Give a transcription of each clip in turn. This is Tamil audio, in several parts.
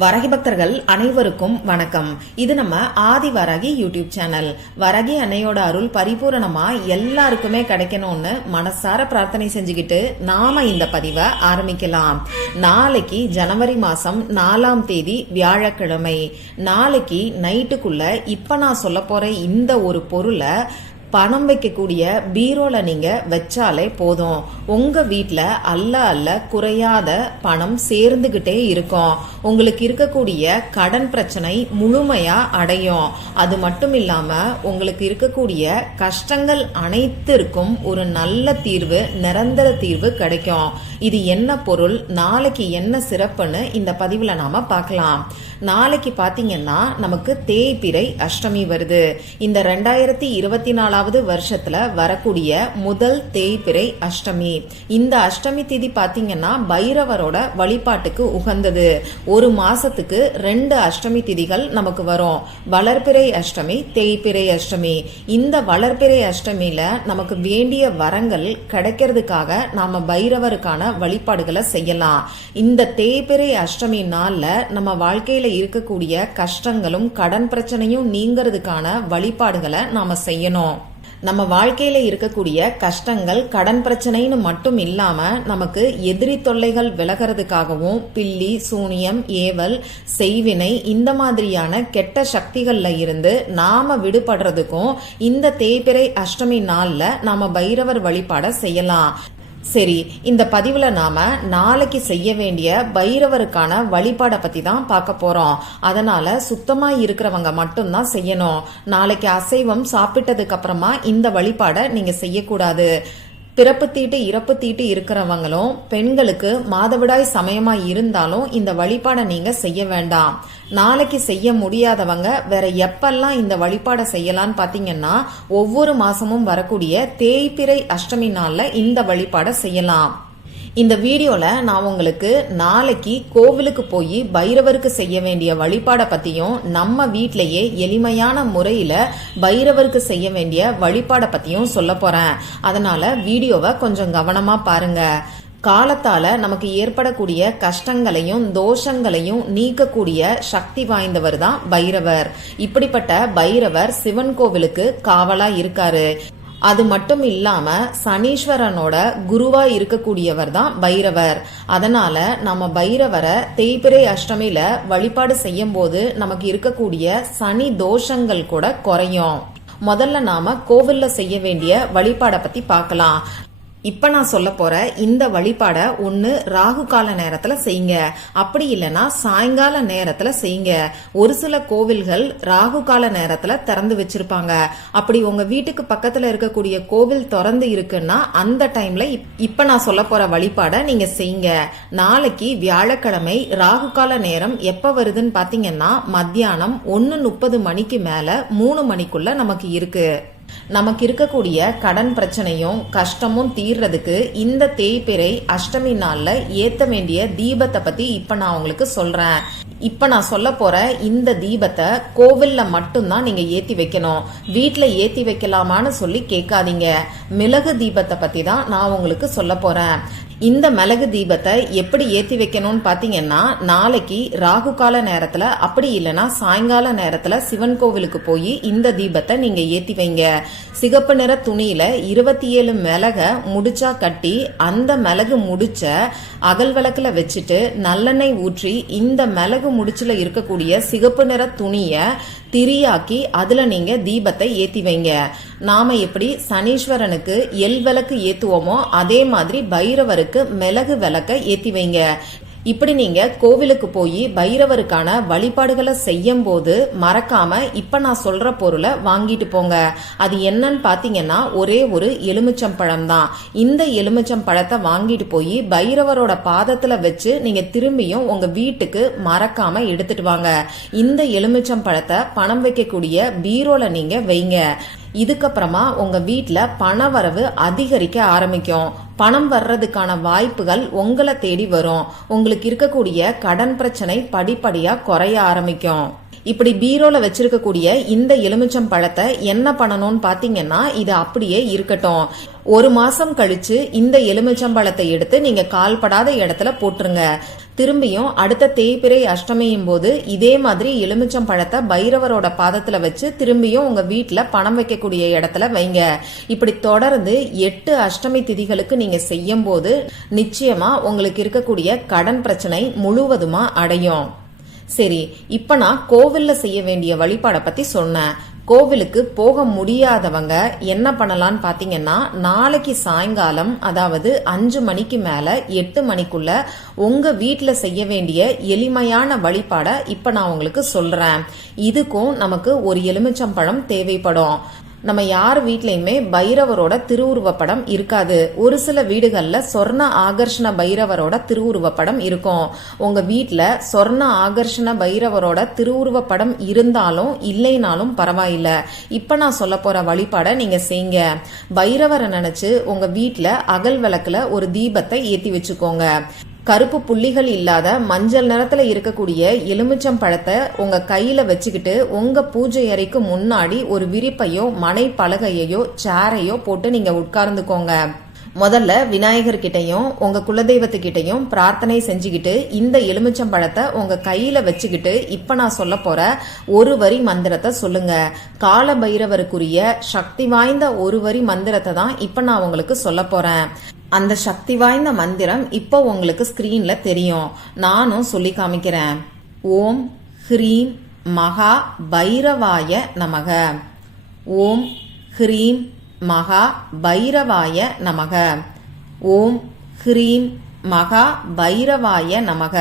வரகி பக்தர்கள் அனைவருக்கும் வணக்கம். இது நம்ம ஆதி வரகி யூடியூப் சேனல். வரகி அன்னையோட அருள் பரிபூரணமா எல்லாருக்குமே கிடைக்கணும்னு மனசார பிரார்த்தனை செஞ்சுக்கிட்டு நாம இந்த பதிவை ஆரம்பிக்கலாம். நாளைக்கு ஜனவரி மாசம் நாலாம் தேதி வியாழக்கிழமை. நாளைக்கு நைட்டுக்குள்ள இப்ப நான் சொல்ல போற இந்த ஒரு பொருளை பணம் வைக்கக்கூடிய பீரோல நீங்க வச்சாலே போதும். உங்க வீட்டில் அல்ல அல்ல குறையாத பணம் சேர்ந்துகிட்டே இருக்கும். உங்களுக்கு இருக்கக்கூடிய கடன் பிரச்சனை முழுமையா அடையும். அது மட்டும் இல்லாம உங்களுக்கு இருக்கக்கூடிய கஷ்டங்கள் அனைத்திற்கும் ஒரு நல்ல தீர்வு நிரந்தர தீர்வு கிடைக்கும். இது என்ன பொருள்? நாளைக்கு என்ன சிறப்புன்னு இந்த பதிவுல நாம பார்க்கலாம். நாளைக்கு பாத்தீங்கன்னா நமக்கு தேய்பிரை அஷ்டமி வருது. இந்த ரெண்டாயிரத்தி இருபத்தி நாலாவது வருஷத்துல வரக்கூடிய முதல் தேய்பிறை அஷ்டமி. இந்த அஷ்டமி திதி பாத்தீங்கன்னா பைரவரோட வழிபாட்டுக்கு உகந்தது. ஒரு மாசத்துக்கு ரெண்டு அஷ்டமி திதிகள் நமக்கு வரும். வளர்பிறை அஷ்டமி தேய்பிறை அஷ்டமி. இந்த வளர்பிறை அஷ்டமியில நமக்கு வேண்டிய வரங்கள் கிடைக்கிறதுக்காக நாம பைரவருக்கான வழிபாடுகளை செய்யலாம். இந்த தேய்பிறை அஷ்டமி நாள்ல நம்ம வாழ்க்கையில இருக்கக்கூடிய கஷ்டங்களும் கடன் பிரச்சனையும் நீங்கிறதுக்கான வழிபாடுகளை நாம செய்யணும். நம்ம வாழ்க்கையில இருக்கக்கூடிய கஷ்டங்கள் கடன் பிரச்சனைன்னு மட்டும் இல்லாம நமக்கு எதிரி தொல்லைகள் விலகிறதுக்காகவும் பில்லி சூனியம் ஏவல் செய்வினை இந்த மாதிரியான கெட்ட சக்திகள்ல இருந்து நாம விடுபடுறதுக்கும் இந்த தேய்பிறை அஷ்டமி நாள்ல நாம பைரவர் வழிபாட செய்யலாம். சரி இந்த பதிவில் நாம நாளைக்கு செய்ய வேண்டிய பைரவருக்கான வழிபாடை பத்தி தான் பார்க்க போறோம். அதனால சுத்தமா இருக்கிறவங்க மட்டும்தான் செய்யணும். நாளைக்கு அசைவம் சாப்பிட்டதுக்கு அப்புறமா இந்த வழிபாடை நீங்க செய்யக்கூடாது. பிறப்பு தீட்டு இறப்பு தீட்டு இருக்கிறவங்களும் பெண்களுக்கு மாதவிடாய் சமயமா இருந்தாலும் இந்த வழிபாடை நீங்க செய்ய வேண்டாம். நாளைக்கு செய்ய முடியாதவங்க வேற எப்பெல்லாம் இந்த வழிபாடை செய்யலாம்னு பாத்தீங்கன்னா ஒவ்வொரு மாசமும் வரக்கூடிய தேய்பிறை அஷ்டமி நாள்ல இந்த வழிபாடை செய்யலாம். இந்த வீடியோவில் நான் உங்களுக்கு நாளைக்கு கோவிலுக்கு போய் பைரவருக்கு செய்ய வேண்டிய வழிபாடை பற்றியும் நம்ம வீட்டிலையே எளிமையான முறையில் பைரவருக்கு செய்ய வேண்டிய வழிபாடை பற்றியும் சொல்ல போகிறேன் அதனால் வீடியோவை கொஞ்சம் கவனமாக பாருங்கள் காலத்தால நமக்கு ஏற்படக்கூடிய கஷ்டங்களையும் தோஷங்களையும் நீக்கக்கூடிய சக்தி வாய்ந்தவர் தான் பைரவர். இப்படிப்பட்ட பைரவர் சிவன் கோவிலுக்கு காவலா இருக்காரு. அது மட்டும் இல்லாம சனீஸ்வரனோட குருவா இருக்கக்கூடியவர் தான் பைரவர். அதனால நம்ம பைரவரை தேய்பிரை அஷ்டமியில வழிபாடு செய்யும் போது நமக்கு இருக்கக்கூடிய சனி தோஷங்கள் கூட குறையும். முதல்ல நாம கோவில்ல செய்ய வேண்டிய வழிபாடை பத்தி பார்க்கலாம். இப்ப நான் சொல்ல போற இந்த வழிபாட ஒன்னு ராகு கால நேரத்துல செய்யுங்க. அப்படி இல்லைன்னா சாயங்கால நேரத்துல செய்யுங்க. ஒரு சில கோவில்கள் ராகு கால நேரத்துல திறந்து வச்சிருப்பாங்க. அப்படி உங்க வீட்டுக்கு பக்கத்துல இருக்கக்கூடிய கோவில் திறந்து இருக்குன்னா அந்த டைம்ல இப்ப நான் சொல்ல போற வழிபாட நீங்க செய்யுங்க. நாளைக்கு வியாழக்கிழமை ராகு கால நேரம் எப்ப வருதுன்னு பாத்தீங்கன்னா மத்தியானம் ஒன்னு முப்பது மணிக்கு மேல மூணு மணிக்குள்ள நமக்கு இருக்கு. நமக்கு இருக்கக்கூடிய கடன் பிரச்சனையும் கஷ்டமும் தீர்றதுக்கு இந்த தேய்பிறை அஷ்டமி நாள்ல ஏத்த வேண்டிய தீபத்தை பத்தி இப்ப நான் உங்களுக்கு சொல்றேன். இப்ப நான் சொல்ல போற இந்த தீபத்தை கோவில்ல மட்டும்தான் நீங்க ஏத்தி வைக்கணும். வீட்டில் ஏத்தி வைக்கலாமான்னு சொல்லி கேட்காதீங்க. மிளகு தீபத்தை பத்தி தான் நான் உங்களுக்கு சொல்ல போறேன். இந்த மிளகு தீபத்தை எப்படி ஏத்தி வைக்கணும்னு பாத்தீங்கன்னா நாளைக்கு ராகு கால நேரத்துல அப்படி இல்லைன்னா சாயங்கால நேரத்துல சிவன் கோவிலுக்கு போய் இந்த தீபத்தை நீங்க ஏத்தி வைங்க. சிகப்பு நிற துணியில இருபத்தி ஏழு மிளக முடிச்சா கட்டி அந்த மிளகு முடிச்ச அகல் விளக்குல வச்சுட்டு நல்லெண்ணெய் ஊற்றி இந்த மிளகு முடிச்சுல இருக்கக்கூடிய சிகப்பு நிற துணிய திரியாக்கி அதுல நீங்க தீபத்தை ஏத்தி வைங்க. நாம எப்படி சனீஸ்வரனுக்கு எல் விளக்கு ஏத்துவோமோ அதே மாதிரி பைரவருக்கு மிளகு விளக்க ஏத்தி வைங்க. இப்படி நீங்க கோவிலுக்கு போய் பைரவருக்கான வழிபாடுகளை செய்யும் போது மறக்காம இப்ப நான் சொல்ற பொருளை வாங்கிட்டு போங்க. அது என்னன்னு பாத்தீங்கன்னா ஒரே ஒரு எலுமிச்சம் பழம் தான். இந்த எலுமிச்சம் பழத்தை வாங்கிட்டு போய் பைரவரோட பாதத்துல வச்சு நீங்க திரும்பியும் உங்க வீட்டுக்கு மறக்காம எடுத்துட்டு வாங்க. இந்த எலுமிச்சம் பழத்தை பணம் வைக்கக்கூடிய பீரோல நீங்க வைங்க. இதுக்கப்புறமா உங்க வீட்டில் பண வரவு அதிகரிக்க ஆரம்பிக்கும். பணம் வர்றதுக்கான வாய்ப்புகள் உங்களை தேடி வரும். உங்களுக்கு இருக்கக்கூடிய கடன் பிரச்சனை படிப்படியா குறைய ஆரம்பிக்கும். இப்படி பீரோல வச்சிருக்கக்கூடிய இந்த எலுமிச்சம் பழத்தை என்ன பண்ணணும்னு பாத்தீங்கன்னா இது அப்படியே இருக்கட்டும். ஒரு மாசம் கழிச்சு இந்த எலுமிச்சம்பழத்தை எடுத்து நீங்க கால்படாத இடத்துல போட்டுருங்க. திரும்பியும் அடுத்த தேய்பிறை அஷ்டமியும் போது இதே மாதிரி எலுமிச்சம் பழத்தை பைரவரோட பாதத்துல வச்சு திரும்பியும் உங்க வீட்டுல பணம் வைக்கக்கூடிய இடத்துல வைங்க. இப்படி தொடர்ந்து எட்டு அஷ்டமி திதிகளுக்கு நீங்க செய்யும் போது நிச்சயமா உங்களுக்கு இருக்கக்கூடிய கடன் பிரச்சனை முழுவதுமா அடையும். சரி இப்ப நான் கோவில்ல செய்ய வேண்டிய வழிபாடை பத்தி சொன்னேன். கோவிலுக்கு போக முடியாதவங்க என்ன பண்ணலான்னு பாத்தீங்கன்னா நாளைக்கு சாயங்காலம் அதாவது அஞ்சு மணிக்கு மேல எட்டு மணிக்குள்ள உங்க வீட்டில் செய்ய வேண்டிய எளிமையான வழிபாடை இப்ப நான் உங்களுக்கு சொல்றேன். இதுக்கும் நமக்கு ஒரு எலுமிச்சம்பழம் தேவைப்படும். நம்ம யார் வீட்லயுமே பைரவரோட திருவுருவ படம் இருக்காது. ஒரு சில வீடுகள்ல சொர்ண ஆகர்ஷண பைரவரோட திருவுருவ படம் இருக்கும். உங்க வீட்ல சொர்ண ஆகர்ஷண பைரவரோட திருவுருவ படம் இருந்தாலும் இல்லைனாலும் பரவாயில்ல. இப்ப நான் சொல்ல போற வழிபாடை நீங்க செய்யுங்க பைரவரை நினைச்சு உங்க வீட்ல அகல் விளக்குல ஒரு தீபத்தை ஏத்தி வச்சுக்கோங்க. கருப்பு புள்ளிகள் இல்லாத மஞ்சள் நிறத்துல இருக்கக்கூடிய எலுமிச்சம் பழத்தை உங்க கையில வச்சுக்கிட்டு உங்க பூஜை அறைக்கு முன்னாடி ஒரு விரிப்பையோ மனை பலகையையோ சேரையோ போட்டு நீங்க உட்கார்ந்துக்கோங்க. முதல்ல விநாயகர் கிட்டையும் உங்க குலதெய்வத்துக்கிட்டையும் பிரார்த்தனை செஞ்சுக்கிட்டு இந்த எலுமிச்சம் பழத்தை உங்க கையில வச்சுக்கிட்டு இப்ப நான் சொல்ல போற ஒரு வரி மந்திரத்தை சொல்லுங்க. கால பைரவருக்குரிய சக்தி வாய்ந்த ஒரு வரி மந்திரத்தை தான் இப்ப நான் உங்களுக்கு சொல்ல போறேன். அந்த சக்தி வாய்ந்த மந்திரம் இப்போ உங்களுக்கு ஸ்கிரீன்ல தெரியும். நானும் சொல்லி காமிக்கிறேன். ஓம் ஹ்ரீம் மகா பைரவாய நமக. ஓம் ஹ்ரீம் மகா பைரவாய நமக. ஓம் ஹ்ரீம் மகா பைரவாய நமக.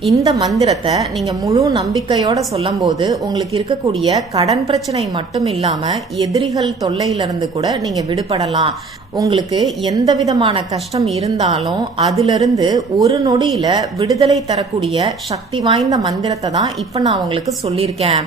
இந்த மந்திரத்தை நீங்க முழு நம்பிக்கையோட சொல்லும்போது உங்களுக்கு இருக்கக்கூடிய கடன் பிரச்சனை மட்டும் இல்லாம எதிரிகள் தொல்லையிலிருந்து கூட நீங்க விடுபடலாம். உங்களுக்கு எந்த விதமான கஷ்டம் இருந்தாலும் அதிலிருந்து ஒரு நொடியில விடுதலை தரக்கூடிய சக்தி வாய்ந்த மந்திரத்தை தான் இப்ப நான் உங்களுக்கு சொல்லியிருக்கேன்.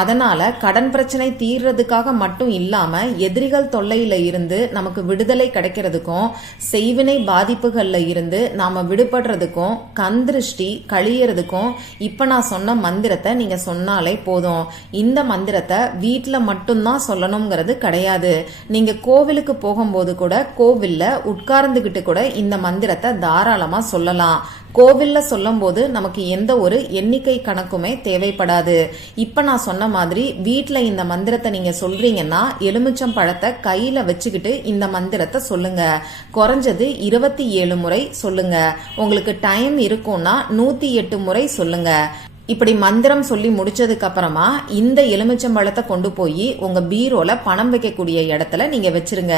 அதனால கடன் பிரச்சனை தீர்றதுக்காக மட்டும் இல்லாம எதிரிகள் தொல்லையில இருந்து நமக்கு விடுதலை கிடைக்கிறதுக்கும் செய்வினை பாதிப்புகள்ல இருந்து நாம விடுபடுறதுக்கும் கந்திருஷ்டி கழியறதுக்கும் இப்ப நான் சொன்ன மந்திரத்தை நீங்க சொன்னாலே போதும். இந்த மந்திரத்தை வீட்ல மட்டும்தான் சொல்லணுங்கிறது கிடையாது. நீங்க கோவிலுக்கு போகும்போது கூட கோவில்ல உட்கார்ந்துகிட்டு கூட இந்த மந்திரத்தை தாராளமா சொல்லலாம். கோவில்ல சொல்லும் போது நமக்கு எந்த ஒரு எண்ணிக்கை கணக்குமே தேவைப்படாது. இப்ப நான் சொன்ன மாதிரி வீட்டில் இந்த மந்திரத்தை நீங்க சொல்றீங்கன்னா எலுமிச்சம் பழத்தை கையில வச்சுக்கிட்டு இந்த மந்திரத்தை சொல்லுங்க. குறைஞ்சது இருபத்தி ஏழு முறை சொல்லுங்க. உங்களுக்கு டைம் இருக்கும்னா நூத்தி எட்டு முறை சொல்லுங்க. இப்படி மந்திரம் சொல்லி முடிச்சதுக்கு அப்புறமா இந்த எலுமிச்சம்பழத்தை கொண்டு போய் உங்க பீரோல பணம் வைக்கக்கூடிய இடத்துல நீங்க வச்சிருங்க.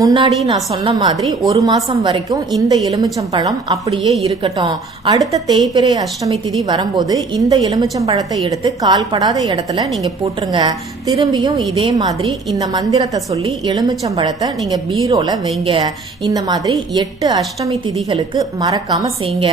முன்னாடி நான் சொன்ன மாதிரி ஒரு மாசம் வரைக்கும் இந்த எலுமிச்சம்பழம் அப்படியே இருக்கட்டும். அடுத்த தேய்பிரை அஷ்டமி திதி வரும்போது இந்த எலுமிச்சம்பழத்தை எடுத்து கால்படாத இடத்துல நீங்க போட்டுருங்க. திரும்பியும் இதே மாதிரி இந்த மந்திரத்தை சொல்லி எலுமிச்சம்பழத்தை நீங்க பீரோல வைங்க. இந்த மாதிரி எட்டு அஷ்டமி திதிகளுக்கு மறக்காம செய்யுங்க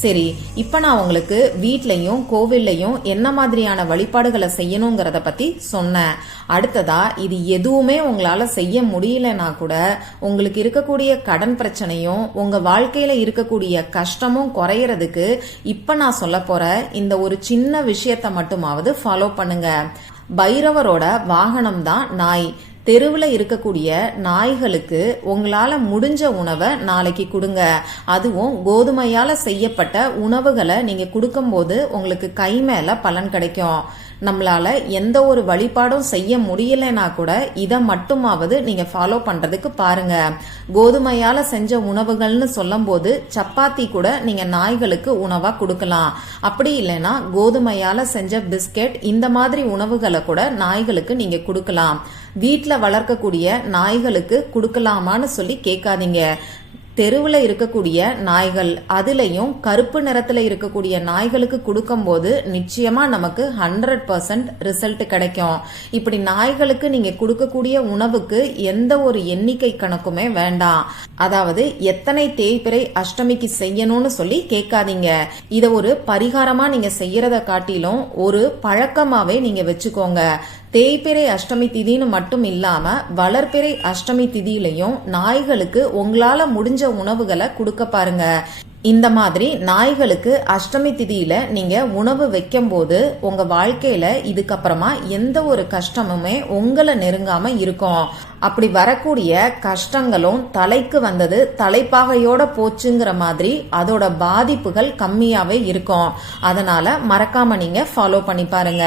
சரி இப்ப நான் உங்களுக்கு வீட்லயும் கோவில்லையும் என்ன மாதிரியான வழிபாடுகளை செய்யணுங்கிறத பத்தி சொன்னேன். அடுத்ததா இது எதுவுமே உங்களால செய்ய முடியலனா கூட உங்களுக்கு இருக்கக்கூடிய கடன் பிரச்சனையும் உங்க வாழ்க்கையில இருக்கக்கூடிய கஷ்டமும் குறையறதுக்கு இப்ப நான் சொல்ல போற இந்த ஒரு சின்ன விஷயத்த மட்டுமாவது ஃபாலோ பண்ணுங்க. பைரவரோட வாகனம் தான் நாய். தெருவில் இருக்கக்கூடிய நாய்களுக்கு உங்களால முடிஞ்ச உணவை நாளைக்கு கொடுங்க. அதுவும் கோதுமையால செய்யப்பட்ட உணவுகளை நீங்க கொடுக்கும்போது உங்களுக்கு கை மேல பலன் கிடைக்கும். நம்மளால எந்த ஒரு வழிபாடும் செய்ய முடியலைன்னா கூட இதை மட்டுமாவது நீங்க ஃபாலோ பண்றதுக்கு பாருங்க. கோதுமையால செஞ்ச உணவுகள்னு சொல்லும் போது சப்பாத்தி கூட நீங்க நாய்களுக்கு உணவா கொடுக்கலாம். அப்படி இல்லைன்னா கோதுமையால செஞ்ச பிஸ்கெட் இந்த மாதிரி உணவுகளை கூட நாய்களுக்கு நீங்க கொடுக்கலாம். வீட்டில் வளர்க்கக்கூடிய நாய்களுக்கு கொடுக்கலாமான்னு சொல்லி கேட்காதீங்க. தெருவில் இருக்கக்கூடிய நாய்கள் அதுலேயும் கருப்பு நிறத்தில் இருக்கக்கூடிய நாய்களுக்கு கொடுக்கும்போது நிச்சயமாக நமக்கு ஹண்ட்ரட் பர்சன்ட் ரிசல்ட் கிடைக்கும். இப்படி நாய்களுக்கு நீங்கள் கொடுக்கக்கூடிய உணவுக்கு எந்த ஒரு எண்ணிக்கை கணக்குமே வேண்டாம். அதாவது எத்தனை தேய்பிறை அஷ்டமிக்கு செய்யணும்னு சொல்லி கேட்காதீங்க. இதை ஒரு பரிகாரமாக நீங்கள் செய்யறத காட்டிலும் ஒரு பழக்கமாகவே நீங்கள் வச்சுக்கோங்க. தேய்பிறை அஷ்டமி திதின்னு மட்டும் இல்லாம வளர்பிறை அஷ்டமி திதியிலையும் நாய்களுக்கு உங்களால முடிஞ்ச உணவுகளை கொடுக்க பாருங்க. இந்த மாதிரி நாய்களுக்கு அஷ்டமி திதியில நீங்க உணவு வைக்கும் போது உங்க வாழ்க்கையில இதுக்கப்புறமா எந்த ஒரு கஷ்டமுமே உங்களை நெருங்காம இருக்கும். அப்படி வரக்கூடிய கஷ்டங்களும் தலைக்கு வந்தது தலைப்பாகையோட போச்சுங்கிற மாதிரி அதோட பாதிப்புகள் கம்மியாவே இருக்கும். அதனால மறக்காம நீங்க ஃபாலோ பண்ணி பாருங்க.